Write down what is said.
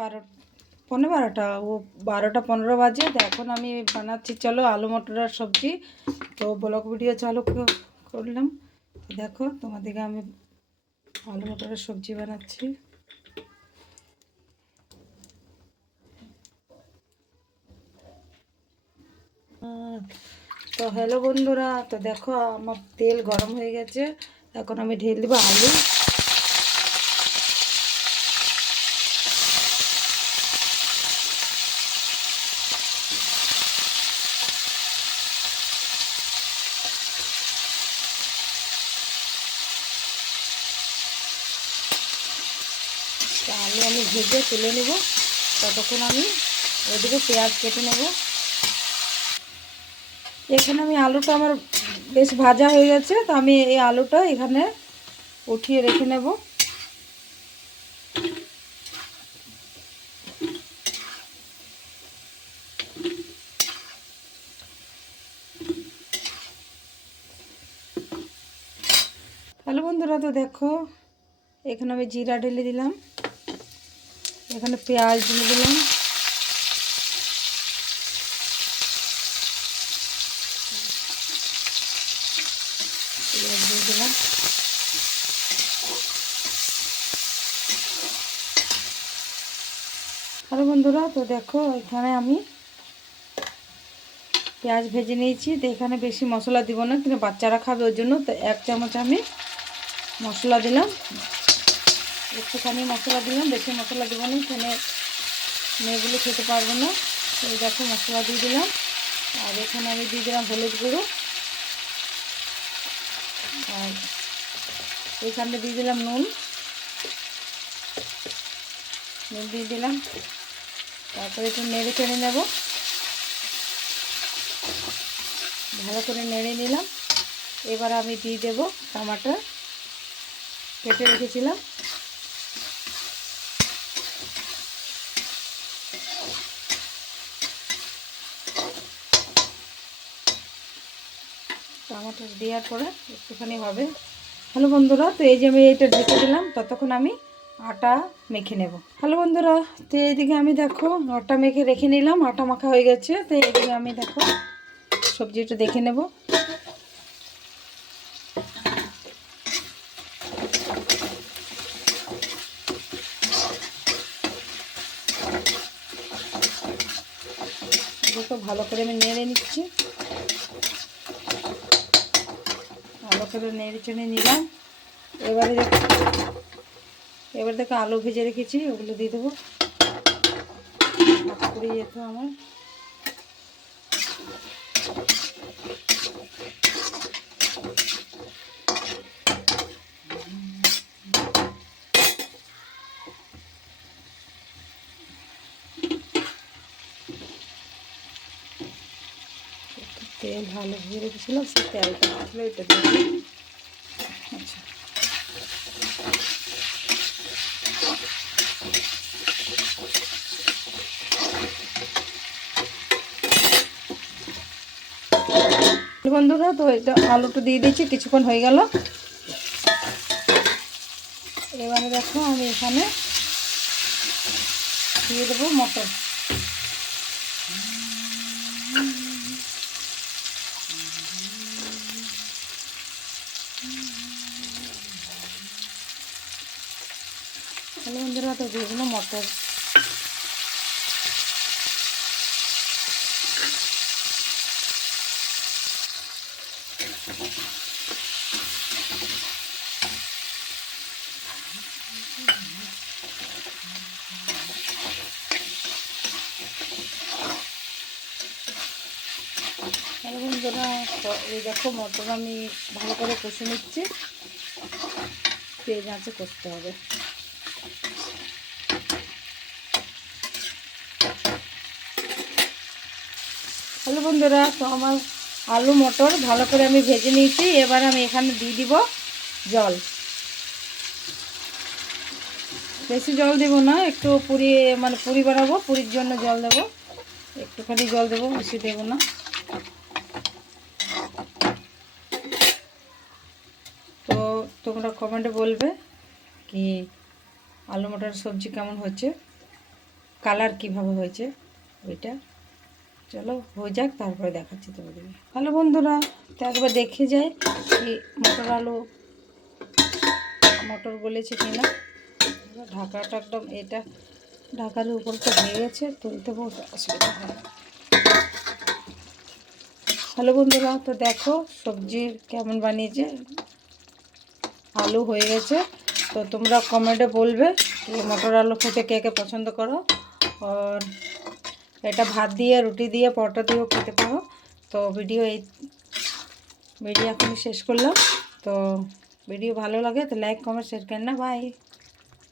12 12:15 ও 12:15 বাজে। তো এখন আমি বানাচ্ছি, চলো, আলু মটরের সবজি। তো ব্লগ ভিডিও চালু করলাম। তো দেখো, তোমাদেরকে আমি আলু মটরের সবজি বানাচ্ছি। তো হ্যালো বন্ধুরা, তো দেখো আমার তেল গরম হয়ে গেছে। এখন আমি ঢেলে দেবো আলু। আলু আমি ভেজে তুলে নেব। ততক্ষণ আমি ওদিকে পেঁয়াজ কেটে নেব। এখানে আমি আলুটা আমার বেশ ভাজা হয়ে গেছে। তো আমি এই আলুটা এখানে উঠিয়ে রেখে নেব। হ্যালো বন্ধুরা, তো দেখো এখানে আমি জিরা ঢেলে দিলাম, এখানে পেঁয়াজ ঢেলে দিলাম, পেঁয়াজ দিয়ে দিলাম। হ্যালো বন্ধুরা, তো দেখো এখানে আমি পেঁয়াজ ভেজে নিয়েছি। তো এখানে বেশি মশলা দিব না, কিন্তু বাচ্চারা খাবে ওর জন্য। তো 1 চামচ আমি মশলা দিলাম, একটুখানি মশলা দিলাম, বেশি মশলা দেবো না, এখানে মেয়েগুলো খেতে পারবে না। তো দেখো মশলা দিয়ে দিলাম। আর এখানে আমি দিয়ে দিলাম হলুদ গুঁড়ো, আর এখানে দিয়ে দিলাম নুন দিয়ে দিলাম। তারপরে একটু নেড়ে চেড়ে নেব, ভালো করে নেড়ে নিলাম। এবার আমি দিয়ে দেব টমাটো কেটে রেখেছিলাম। টমাটো দেওয়ার পরে একটুখানি হবে। হ্যালো বন্ধুরা, তো এই যে আমি এটা ঢেকে দিলাম, ততক্ষণ আমি আটা মেখে নেব। হ্যালো বন্ধুরা, তো এইদিকে আমি দেখো আটা মেখে রেখে নিলাম। আটা মাখা হয়ে গেছে। তো এইদিকে আমি দেখো সবজিটা দেখে নেব। দেখো ভালো করে আমি নেড়ে নিচ্ছি, ভালো করে নেড়ে চেড়ে নিলাম। এবার দেখো আলু ভেজে রেখেছি, ওগুলো দিয়ে দেবো। হাত পুড়ে যেত আমার। তেল ভালো ভেজে রেখেছিলাম, সেই তেলটা আসলে এটা দিয়ে। আচ্ছা, বন্ধুরা, তো এটা আলুটা দিয়ে দিচ্ছি, কিছুক্ষণ হয়ে গেল। এবারে দেখো আমি এখানে দিয়ে দেবো মটর। তাহলে বন্ধুরা, তো দিয়ে দিলাম মটর। তাহলে বন্ধুরা, এই দেখো মটর আমি ভালো করে কষে নিচ্ছি। তেজ আঁচে কষতে হবে। হ্যালো বন্ধুরা, তো আমার আলু মটর ভালো করে আমি ভেজে নিয়েছি। এবার আমি এখানে দিয়ে দিব জল। বেশি জল দেব না, একটু পুরি বানাবো, পুরির জন্য জল দেব। একটুখানি জল দেবো, বেশি দেবো না। তো তোমরা কমেন্টে বলবে কি আলু মটর সবজি কেমন হচ্ছে। কালার কিভাবে হয়েছে ওইটা। চলো হয়ে যাক, তারপরে দেখাচ্ছি তোমাদেরকে। হ্যালো বন্ধুরা, তো একবার দেখে যাই কি মটর গলেছে কিনা। ঢাকাটা একদম, এটা ঢাকার উপরটা ভেঙে গেছে, তুলতে বহুত অসুবিধা হয়। হ্যালো বন্ধুরা, তো দেখো সবজি কেমন বানিয়েছে, আলু হয়ে গেছে। তো তোমরা কমেন্টে বলবে মটর আলু খেতে কে কে পছন্দ করো, আর এটা ভাত দিয়ে, রুটি দিয়ে, পরোটা দিয়েও খেতে পারো। তো ভিডিও এখনই শেষ করলাম। তো ভিডিও ভালো লাগে তো লাইক কমেন্ট শেয়ার করেন না। বাই।